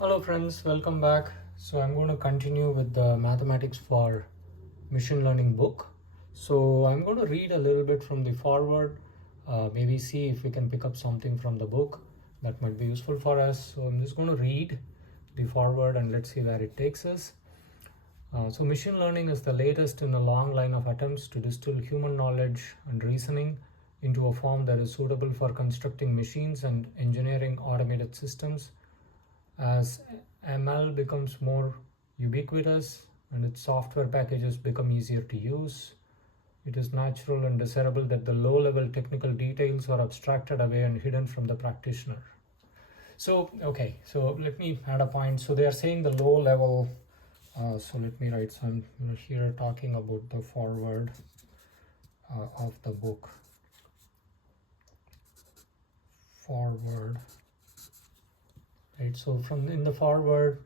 Hello friends, welcome back. So I'm going to continue with the mathematics for machine learning book. So I'm going to read a little bit from the foreword, maybe see if we can pick up something from the book that might be useful for us. So I'm just going to read the foreword and let's see where it takes us. So machine learning is the latest in a long line of attempts to distill human knowledge and reasoning into a form that is suitable for constructing machines and engineering automated systems. As ML becomes more ubiquitous and its software packages become easier to use, it is natural and desirable that the low-level technical details are abstracted away and hidden from the practitioner. So let me add a point. So they are saying the low level. So let me write some here talking about the foreword of the book. Foreword. Right, so from in the foreword,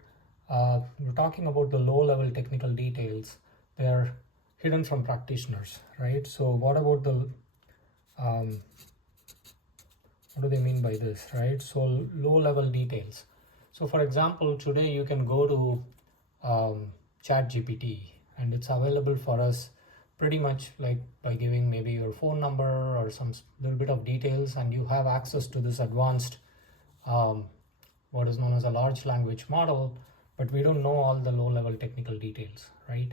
we're talking about the low-level technical details. They're hidden from practitioners, right? So what about the what do they mean by this, right? So low-level details. So for example, today you can go to ChatGPT and it's available for us pretty much like by giving maybe your phone number or some little bit of details, and you have access to this advanced what is known as a large language model, but we don't know all the low-level technical details, right?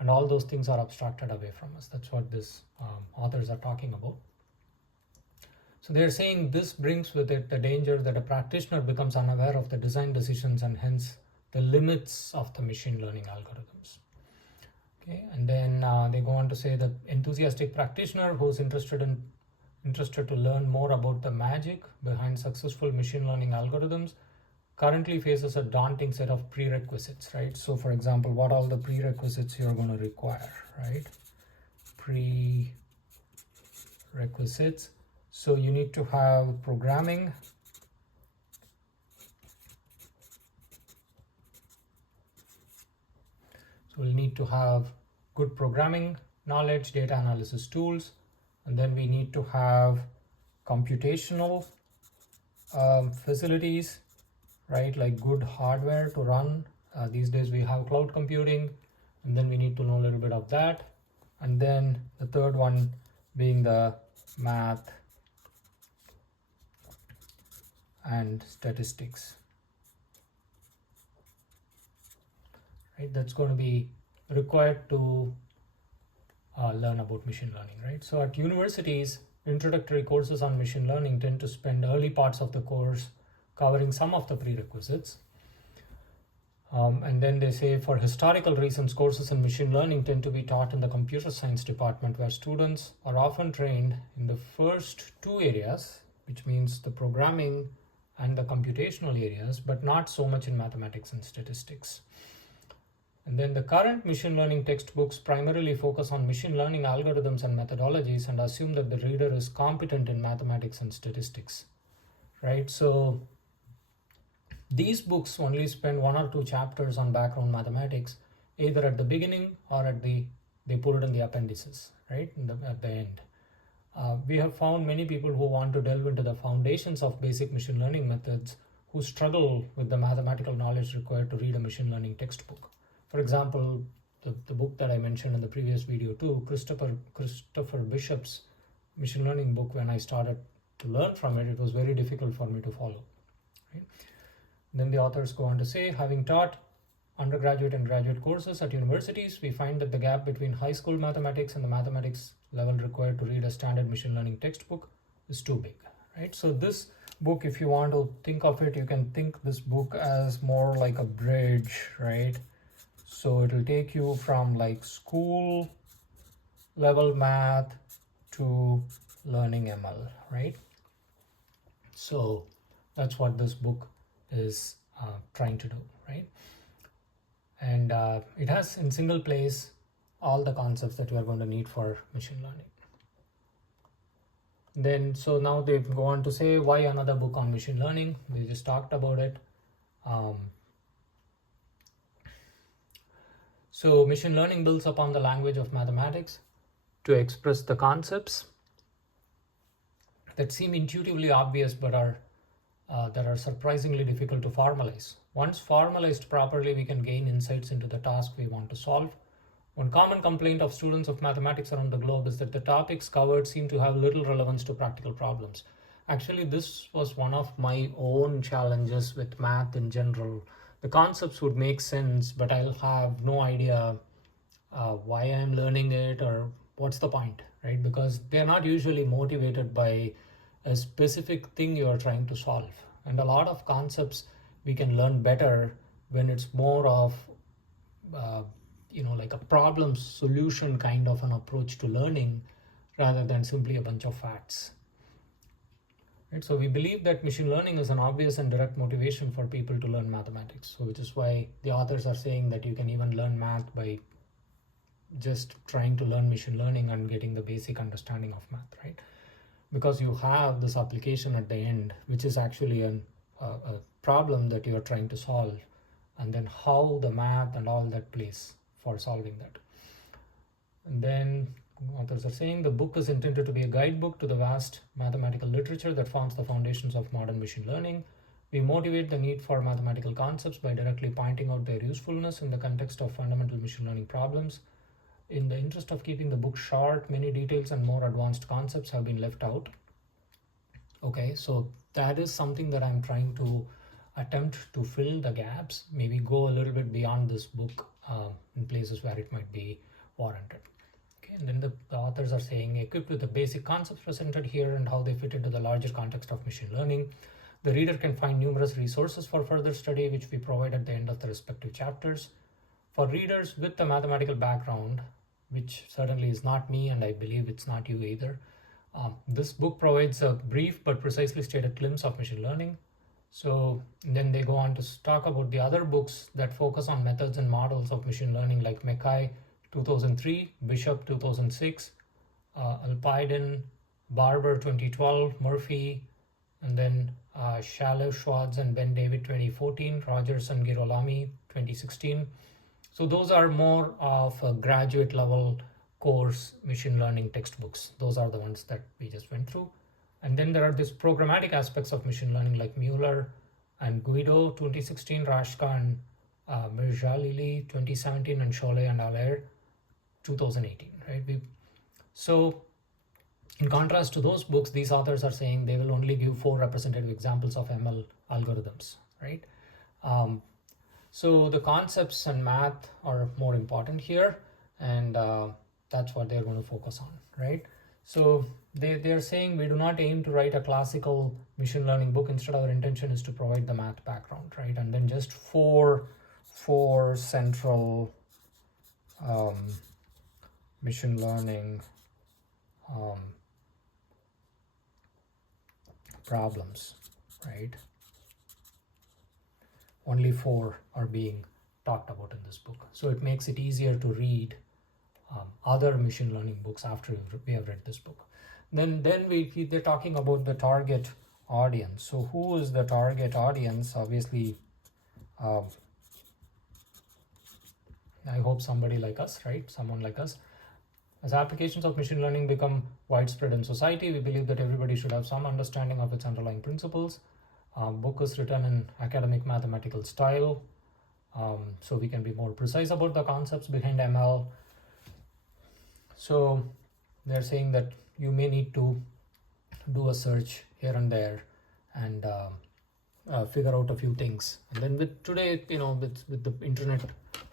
And all those things are abstracted away from us. That's what this authors are talking about. So they're saying this brings with it the danger that a practitioner becomes unaware of the design decisions and hence the limits of the machine learning algorithms. Okay, and then they go on to say that enthusiastic practitioner who's interested to learn more about the magic behind successful machine learning algorithms currently faces a daunting set of prerequisites, right? So for example, what are all the prerequisites you're going to require, right? Prerequisites. So you need to have programming, so we'll need to have good programming knowledge, data analysis tools, and then we need to have computational facilities, right? Like good hardware to run. These days we have cloud computing, and then we need to know a little bit of that. And then the third one being the math and statistics, right? That's going to be required to learn about machine learning, right? So at universities, introductory courses on machine learning tend to spend early parts of the course covering some of the prerequisites. And then they say for historical reasons, courses in machine learning tend to be taught in the computer science department, where students are often trained in the first two areas, which means the programming and the computational areas, but not so much in mathematics and statistics. And then the current machine learning textbooks primarily focus on machine learning algorithms and methodologies and assume that the reader is competent in mathematics and statistics, right? So these books only spend one or two chapters on background mathematics, either at the beginning or they put it in the appendices, right? At the end. We have found many people who want to delve into the foundations of basic machine learning methods who struggle with the mathematical knowledge required to read a machine learning textbook. For example, the book that I mentioned in the previous video too, Christopher Bishop's machine learning book, when I started to learn from it, it was very difficult for me to follow. Right? Then the authors go on to say, having taught undergraduate and graduate courses at universities, we find that the gap between high school mathematics and the mathematics level required to read a standard machine learning textbook is too big, right? So this book, if you want to think of it, you can think this book as more like a bridge, right? So it will take you from like school level math to learning ML, right? So that's what this book is trying to do, right? And it has in single place all the concepts that we are going to need for machine learning. Then, so now they go on to say why another book on machine learning. We just talked about it. So machine learning builds upon the language of mathematics to express the concepts that seem intuitively obvious but are that are surprisingly difficult to formalize. Once formalized properly, we can gain insights into the task we want to solve. One common complaint of students of mathematics around the globe is that the topics covered seem to have little relevance to practical problems. Actually, this was one of my own challenges with math in general. The concepts would make sense, but I'll have no idea why I'm learning it or what's the point, right? Because they're not usually motivated by a specific thing you're trying to solve. And a lot of concepts we can learn better when it's more of like a problem solution kind of an approach to learning rather than simply a bunch of facts. Right? So we believe that machine learning is an obvious and direct motivation for people to learn mathematics. So which is why the authors are saying that you can even learn math by just trying to learn machine learning and getting the basic understanding of math, right? Because you have this application at the end, which is actually a problem that you're trying to solve, and then how the math and all that plays for solving that. And then authors are saying the book is intended to be a guidebook to the vast mathematical literature that forms the foundations of modern machine learning. We motivate the need for mathematical concepts by directly pointing out their usefulness in the context of fundamental machine learning problems. In the interest of keeping the book short, many details and more advanced concepts have been left out. Okay, so that is something that I'm trying to attempt to fill the gaps, maybe go a little bit beyond this book in places where it might be warranted. Okay, and then the authors are saying, equipped with the basic concepts presented here and how they fit into the larger context of machine learning, the reader can find numerous resources for further study, which we provide at the end of the respective chapters. For readers with a mathematical background, which certainly is not me, and I believe it's not you either, this book provides a brief but precisely stated glimpse of machine learning. So then they go on to talk about the other books that focus on methods and models of machine learning, like Mackay 2003, Bishop 2006, Alpiden, Barber 2012, Murphy, and then Shallow, Schwartz, and Ben David 2014, Rogers and Girolami 2016. So those are more of a graduate level course machine learning textbooks. Those are the ones that we just went through. And then there are these programmatic aspects of machine learning, like Mueller and Guido 2016, Rashka and Mirjalili 2017, and Cholet and Allaire 2018, right? So in contrast to those books, these authors are saying they will only give 4 representative examples of ML algorithms, right? So the concepts and math are more important here, and that's what they're going to focus on, right? So they're saying we do not aim to write a classical machine learning book. Instead, our intention is to provide the math background, right? And then just four central machine learning problems, right? Only 4 are being talked about in this book. So it makes it easier to read other machine learning books after we have read this book. Then they're talking about the target audience. So who is the target audience? Obviously, I hope somebody like us, right? Someone like us. As applications of machine learning become widespread in society, we believe that everybody should have some understanding of its underlying principles. Book is written in academic mathematical style, so we can be more precise about the concepts behind ML. So they're saying that you may need to do a search here and there and figure out a few things. And then with today, with the internet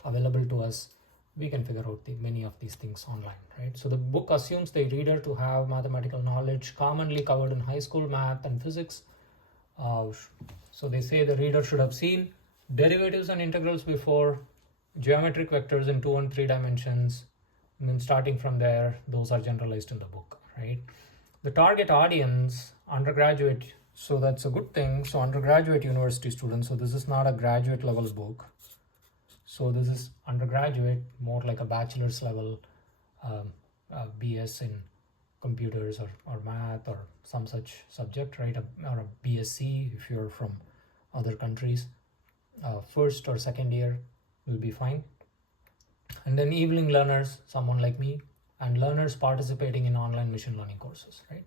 available to us, we can figure out many of these things online, right? So the book assumes the reader to have mathematical knowledge commonly covered in high school math and physics. So they say the reader should have seen derivatives and integrals before, geometric vectors in 2 and 3 dimensions, and then starting from there, those are generalized in the book, right? The target audience, undergraduate, so that's a good thing. So undergraduate university students, so this is not a graduate level book. So this is undergraduate, more like a bachelor's level, BS in computers or math or some such subject, right? Or a BSc if you're from other countries. First or second year will be fine. And then evening learners, someone like me, and learners participating in online machine learning courses, right?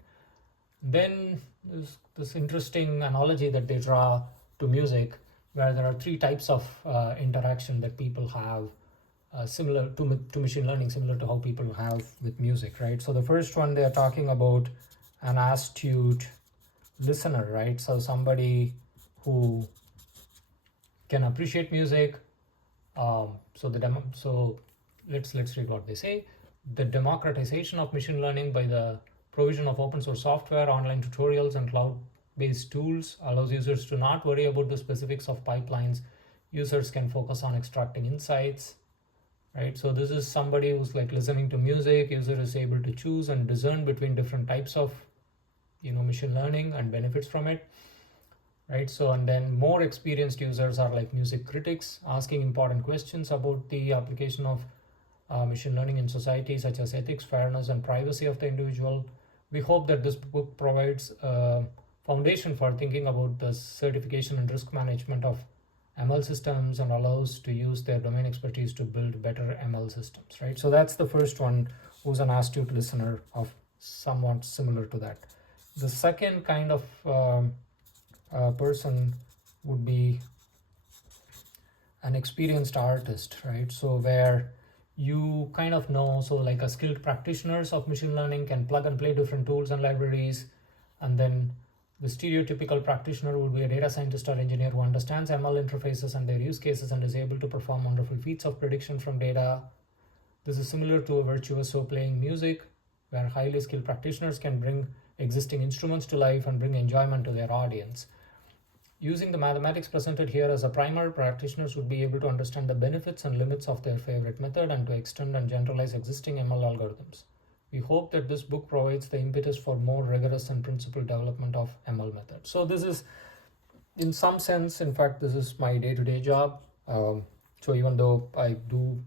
Then there's this interesting analogy that they draw to music, where there are three types of interaction that people have, similar to machine learning, similar to how people have with music, right? So the first one, they are talking about an astute listener, right? So somebody who can appreciate music. So let's read what they say. The democratization of machine learning by the provision of open source software, online tutorials, and cloud-based tools allows users to not worry about the specifics of pipelines. Users can focus on extracting insights, right? So this is somebody who's like listening to music. User is able to choose and discern between different types of machine learning and benefits from it, right? So, and then more experienced users are like music critics, asking important questions about the application of machine learning in society, such as ethics, fairness, and privacy of the individual. We hope that this book provides a foundation for thinking about the certification and risk management of ML systems and allows to use their domain expertise to build better ML systems, right? So that's the first one, who's an astute listener of somewhat similar to that. The second kind of person would be an experienced artist, right? So where you kind of know, so like a skilled practitioners of machine learning can plug and play different tools and libraries. And then the stereotypical practitioner would be a data scientist or engineer who understands ML interfaces and their use cases and is able to perform wonderful feats of prediction from data. This is similar to a virtuoso playing music, where highly skilled practitioners can bring existing instruments to life and bring enjoyment to their audience. Using the mathematics presented here as a primer, practitioners would be able to understand the benefits and limits of their favorite method and to extend and generalize existing ML algorithms. We hope that this book provides the impetus for more rigorous and principled development of ML methods. So this is, in some sense, in fact, this is my day-to-day job. So even though I do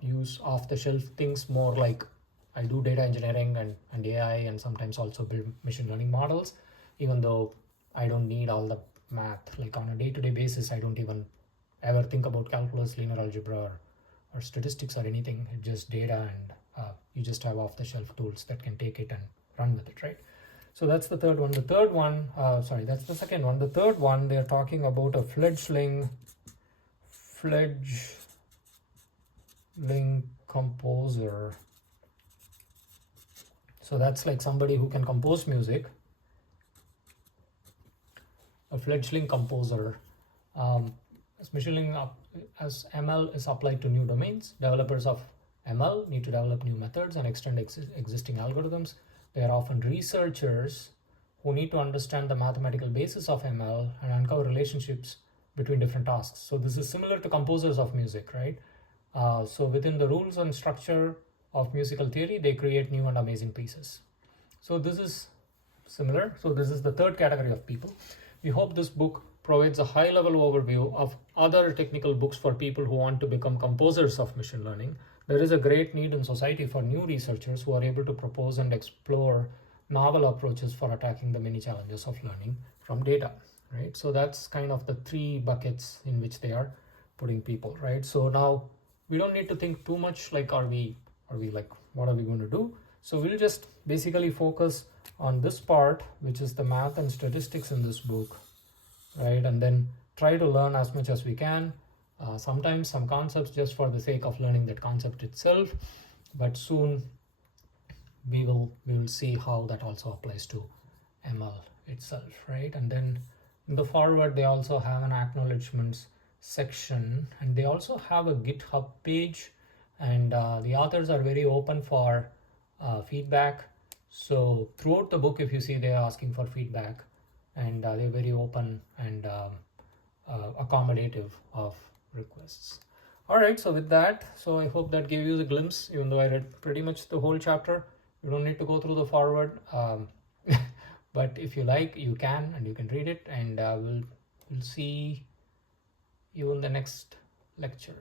use off-the-shelf things, more like I do data engineering and AI and sometimes also build machine learning models, even though I don't need all the math. Like on a day-to-day basis, I don't even ever think about calculus, linear algebra, or statistics or anything. It's just data, and you just have off-the-shelf tools that can take it and run with it, right? So that's the third one. The third one, that's the second one. The third one, they're talking about a fledgling composer. So that's like somebody who can compose music, a fledgling composer. As machine learning, as ML is applied to new domains, developers of ML need to develop new methods and extend existing algorithms. They are often researchers who need to understand the mathematical basis of ML and uncover relationships between different tasks. So this is similar to composers of music, right? So within the rules and structure of musical theory, they create new and amazing pieces. So this is similar. So this is the third category of people. We hope this book provides a high-level overview of other technical books for people who want to become composers of machine learning. There is a great need in society for new researchers who are able to propose and explore novel approaches for attacking the many challenges of learning from data, right? So that's kind of the three buckets in which they are putting people, right? So now we don't need to think too much like, are we like, what are we going to do? So we'll just basically focus on this part, which is the math and statistics in this book, right? And then try to learn as much as we can. Sometimes some concepts just for the sake of learning that concept itself, but soon we will see how that also applies to ML itself, right? And then in the foreword, they also have an acknowledgements section, and they also have a GitHub page, and the authors are very open for feedback. So throughout the book, if you see, they're asking for feedback, and they're very open and accommodative of requests. All right, so with that, so I hope that gave you the glimpse, even though I read pretty much the whole chapter. You don't need to go through the foreword, but if you like, you can, and you can read it, and we'll see you in the next lecture.